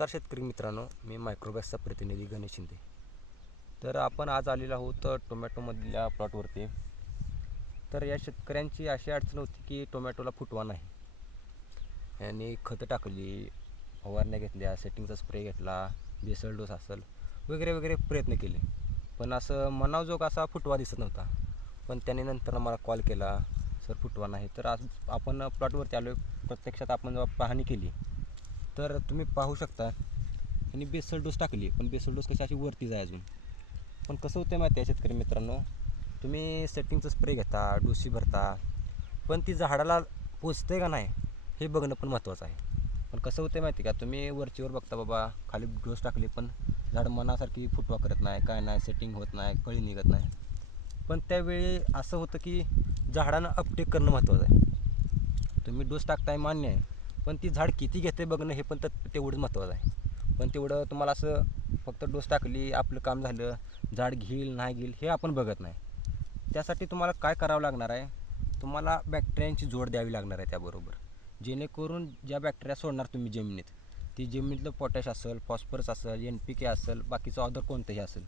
तर शेतकरी मित्रांनो, मी मायक्रोबॅसचा प्रतिनिधी गणेश शिंदे. तर आपण आज आलेलो आहोत टोमॅटोमधल्या प्लॉटवरती. तर या शेतकऱ्यांची अशी अडचण होती की टोमॅटोला फुटवा नाही. यांनी खतं टाकली, फवारण्या घेतल्या, सेटिंगचा स्प्रे घेतला, बेसल डोस असेल वगैरे वगैरे प्रयत्न केले, पण असं मनाजोग असा फुटवा दिसत नव्हता. पण त्याने नंतर मला कॉल केला, सर फुटवा नाही. तर आज आपण प्लॉटवरती आलो. प्रत्यक्षात आपण जेव्हा पाहणी केली तर तुम्ही पाहू शकता यांनी बेसल डोस टाकली, पण बेसल डोस कशी अशी वरती जाय अजून. पण कसं होतं माहिती आहे शेतकरी मित्रांनो, तुम्ही सेटिंगचं स्प्रे घेता, डोसी भरता, पण ती झाडाला पोचते का नाही हे बघणं पण महत्त्वाचं आहे. पण कसं होतं माहिती का, तुम्ही वरचीवर बघता बाबा खाली डोस टाकली पण झाड मनासारखी फुटवा करत नाही, काय नाही, सेटिंग होत नाही, कळी निघत नाही. पण त्यावेळी असं होतं की झाडानं अपटेक करणं महत्त्वाचं आहे. तुम्ही डोस टाकताय मान्य आहे, पण ती झाड किती घेते बघणं हे पण तेवढंच महत्त्वाचं आहे. पण तेवढं तुम्हाला असं फक्त डोस टाकली आपलं काम झालं, झाड घेईल नाही घेईल हे आपण बघत नाही. त्यासाठी तुम्हाला काय करावं लागणार आहे, तुम्हाला बॅक्टेरियांची जोड द्यावी लागणार आहे त्याबरोबर, जेणेकरून ज्या बॅक्टेरिया सोडणार तुम्ही जमिनीत, ती जमिनीतलं पोटॅश असेल, फॉस्फरस असेल, NPK असेल, बाकीचं अदर कोणतंही असेल,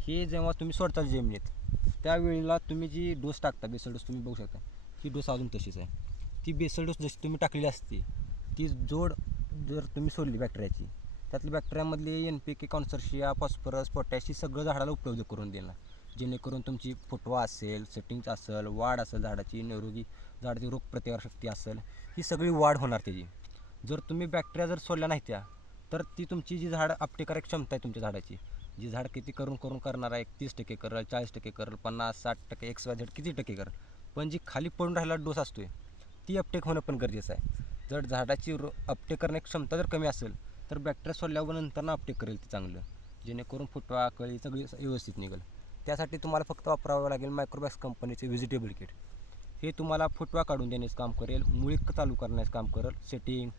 हे जेव्हा तुम्ही सोडता जमिनीत त्यावेळेला तुम्ही जी डोस टाकता, बेसल डोस तुम्ही बघू शकता, ती डोस अजून तशीच आहे. ती बेसल डोस जशी तुम्ही टाकलेली असते ती जोड जर तुम्ही सोडली बॅक्टेरियाची, त्यातल्या बॅक्टेरियामधली NPK, कॉन्सर्शिया, फॉस्फरस, पोटॅश ही सगळं झाडाला उपलब्ध करून देणार, जेणेकरून तुमची फुटवा असेल, सेटिंग्स असेल, वाढ असेल, झाडाची निरोगी झाडाची रोगप्रतिकारशक्ती असेल, ही सगळी वाढ होणार त्याची. जर तुम्ही बॅक्टेरिया जर सोडल्या नाही त्या, तर ती तुमची जी झाड अपटेकारक क्षमता आहे तुमच्या झाडाची, जी झाड किती करून करून करणार आहे, 30% करेल, 40% करेल, 50-60% XYZ किती टक्के करेल, पण जी खाली पडून राहिला डोस असतोय ती अपटेक होणं पण गरजेचं आहे. जर झाडाची अपटेक करण्याची क्षमता जर कमी असेल तर बॅक्टेरिया सोडल्यावर नंतर अपटेक करेल ते चांगलं, जेणेकरून फुटवा कळी सगळी व्यवस्थित निघेल. त्यासाठी तुम्हाला फक्त वापरावं लागेल मायक्रोबॅस कंपनीचे व्हेजिटेबल किट. हे तुम्हाला फुटवा काढून देण्याचं काम करेल, मुळी चालू करण्याचं काम करेल, सेटिंग,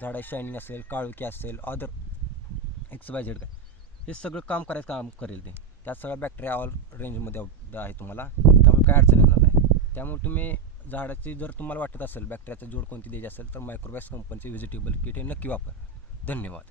झाडा शायनिंग असेल, काळुकी असेल, अदर XYZ काय, हे सगळं काम करायचं काम करेल ते. त्यात सगळ्या बॅक्टेरिया ऑल रेंजमध्ये आहे तुम्हाला, त्यामुळे काय अडचण येणार नाही. त्यामुळे तुम्ही झाडाची जर तुम्हाला वाटत असेल बॅक्टेरियाचा जोड कोणती द्यायची असेल तर मायक्रोबॅस कंपनीचे व्हेजिटेबल किट हे नक्की वापरा. धन्यवाद.